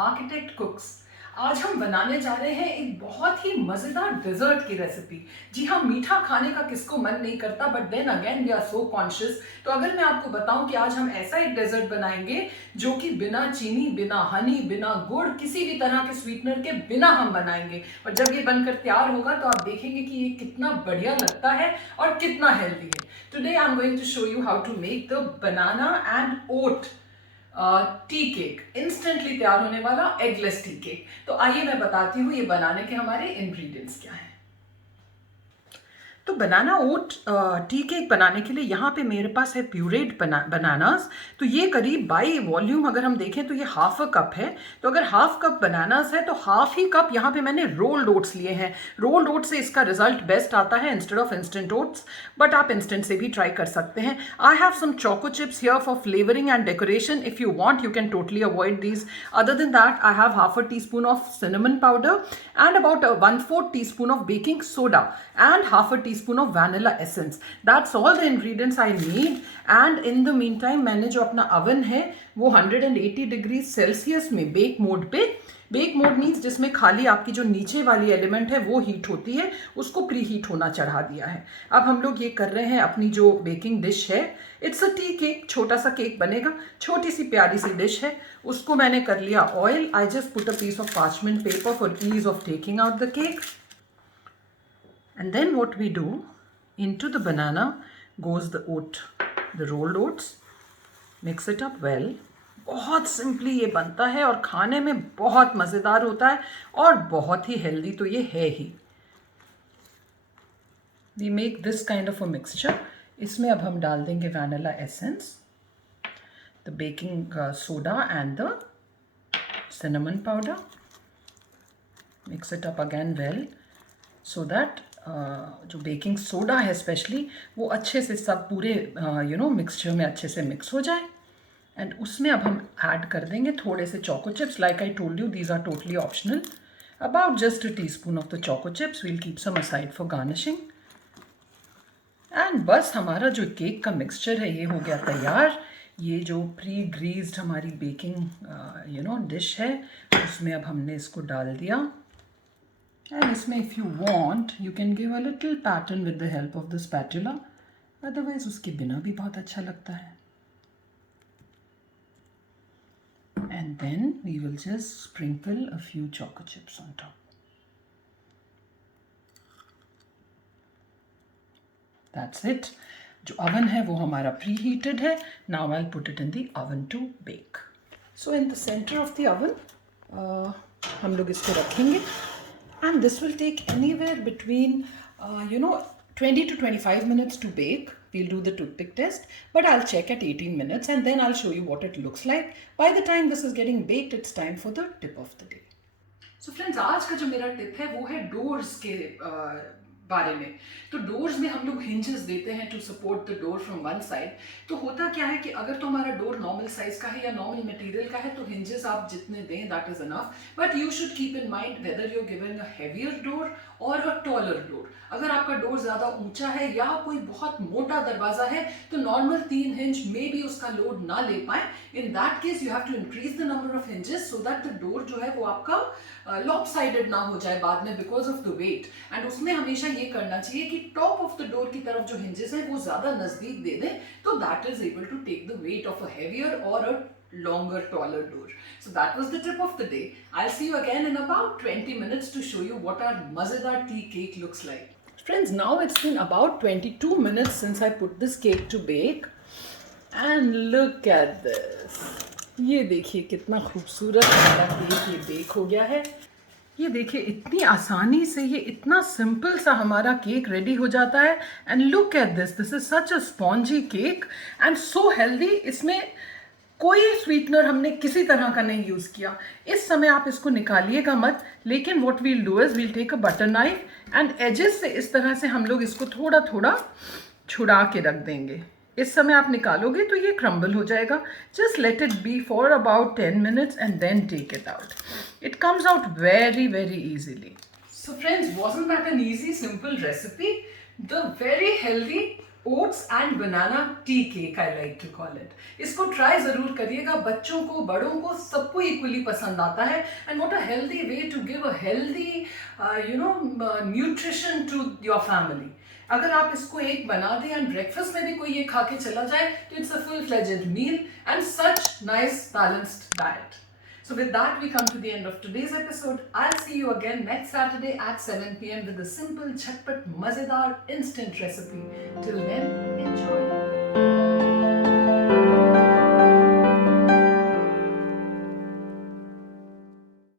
Architect कुक्स। आज हम बनाने जा रहे हैं एक बहुत ही मजेदार डिजर्ट की रेसिपी। जी हाँ, मीठा खाने का किसको मन नहीं करता, but then again we are so conscious. तो अगर मैं आपको बताऊं कि आज हम ऐसा एक डेजर्ट बनाएंगे जो कि बिना चीनी, बिना हनी, बिना गुड़, किसी भी तरह के स्वीटनर के बिना हम बनाएंगे, और जब ये बनकर तैयार होगा तो आप देखेंगे कि ये कितना बढ़िया लगता है और कितना हेल्दी है। Today I am going to show you how to make the banana and oat tea cake, instantly तैयार होने वाला एगलेस टी केक। तो आइए मैं बताती हूँ ये बनाने के हमारे इंग्रेडिएंट्स क्या हैं। तो बनाना ओट टी केक बनाने के लिए यहाँ पे मेरे पास है प्यूरेड बनानास। तो ये करीब बाई वॉल्यूम अगर हम देखें तो ये हाफ अ कप है। तो अगर हाफ कप बनानास है तो हाफ ही कप यहाँ पे मैंने रोल्ड ओट्स लिए हैं। रोल्ड ओट्स से इसका रिजल्ट बेस्ट आता है instead of instant oats, but आप इंस्टेंट से भी ट्राई कर सकते हैं। I have some choco chips here for flavouring and decoration. If you want you can totally avoid these. Other than that I have half a tea spoon of cinnamon powder and about a 1/4 teaspoon of baking soda and half a teaspoon of vanilla essence. That's all the ingredients I need. And in the meantime मैंने जो अपना oven है वो 180 degree Celsius में bake mode पे, bake mode means जिसमें खाली आपकी जो नीचे वाली एलिमेंट है वो हीट होती है, उसको प्री हीट होना चढ़ा दिया है। अब हम लोग ये कर रहे हैं अपनी जो बेकिंग डिश है, इट्स अ टी केक, छोटा सा केक बनेगा, छोटी सी प्यारी सी डिश है। उसको मैंने कर लिया oil. I just put a piece of parchment paper for ease of taking out the cake. And then what we do, into the banana goes the oat, the rolled oats. Mix it up well. बहुत simply ये बनता है और खाने में बहुत मज़ेदार होता है और बहुत ही हेल्दी तो ये है ही। We make this kind of a mixture. इसमें अब हम डाल देंगे vanilla essence, the baking soda and the cinnamon powder. Mix it up again well so that जो बेकिंग सोडा है स्पेशली वो अच्छे से सब पूरे मिक्सचर में अच्छे से मिक्स हो जाए। एंड उसमें अब हम ऐड कर देंगे थोड़े से choco chips. Like I told you these are totally optional. About just a teaspoon of the choco chips. We'll keep some aside for garnishing. And बस हमारा जो केक का मिक्सचर है ये हो गया तैयार। ये जो प्री ग्रीज्ड हमारी बेकिंग डिश है उसमें अब हमने इसको डाल दिया। And इसमें if you want you can give a little pattern with the help of the spatula. Otherwise उसके बिना भी बहुत अच्छा लगता है। And then we will just sprinkle a few choco chips on top. That's it. जो oven है वो हमारा preheated है. Now I'll put it in the oven to bake. So in the center of the oven हम लोग इसको रखेंगे. And this will take anywhere between 20 to 25 minutes to bake. We'll do the toothpick test, but I'll check at 18 minutes and then I'll show you what it looks like. By the time this is getting baked, it's time for the tip of the day. So friends, आज का जो मेरा tip है वो है doors के बारे में। तो डोर्स में हम लोग हिंजेस देते हैं to support the door from one side. तो होता क्या है कि अगर तो हमारा डोर नॉर्मल साइज का है या नॉर्मल मटेरियल का है तो हिंजेस आप जितने दें that is enough. But you should keep in mind whether you are giving a heavier door or a taller door. अगर आपका डोर ज़्यादा ऊंचा है या कोई बहुत मोटा दरवाजा है तो नॉर्मल 3 हिंज में भी उसका लोड ना ले पाए। In that case you have to increase the number of hinges so that the door जो है वो आपका लॉपसाइडेड ना हो जाए बाद में because of the weight. And उसमें हमेशा ये करना चाहिए कि टॉप ऑफ द डोर की तरफ जो हिंजेस है वो ज़्यादा नज़दीक दे दें तो that is able to take the weight of a heavier और a longer taller door. So that was the tip of the day. I'll see you again in about 20 minutes to show you what our mazedar tea cake looks like. Friends, now it's been about 22 minutes since I put this cake to bake and look at this. ये देखिए कितना खूबसूरत हमारा cake ये bake हो गया है। ये देखिए इतनी आसानी से ये इतना सिंपल सा हमारा केक रेडी हो जाता है। And look at this, this is such a spongy cake and so healthy. इसमें कोई स्वीटनर हमने किसी तरह का नहीं यूज़ किया। इस समय आप इसको निकालिएगा मत, लेकिन what we'll do is we'll take a butter knife and edges से इस तरह से हम लोग इसको थोड़ा थोड़ा छुड़ा के रख देंगे। इस समय आप निकालोगे तो ये क्रम्बल हो जाएगा। Just let it be for about 10 minutes and then take it out. It comes out very very easily. So friends, wasn't that an easy simple recipe? The very healthy oats and banana tea cake, I like to call it. इसको try जरूर करिएगा, बच्चों को बड़ों को सबको equally पसंद आता है। And what a healthy way to give a healthy nutrition to your family. अगर आप इसको एक बना दें एंड ब्रेकफास्ट में भी कोई ये खा के चला जाए तो it's a full fledged meal and such nice balanced diet. So with that, we come to the end of today's episode. I'll see you again next Saturday at 7 p.m. with a simple, chatpat, mazedar, instant recipe. Till then, enjoy.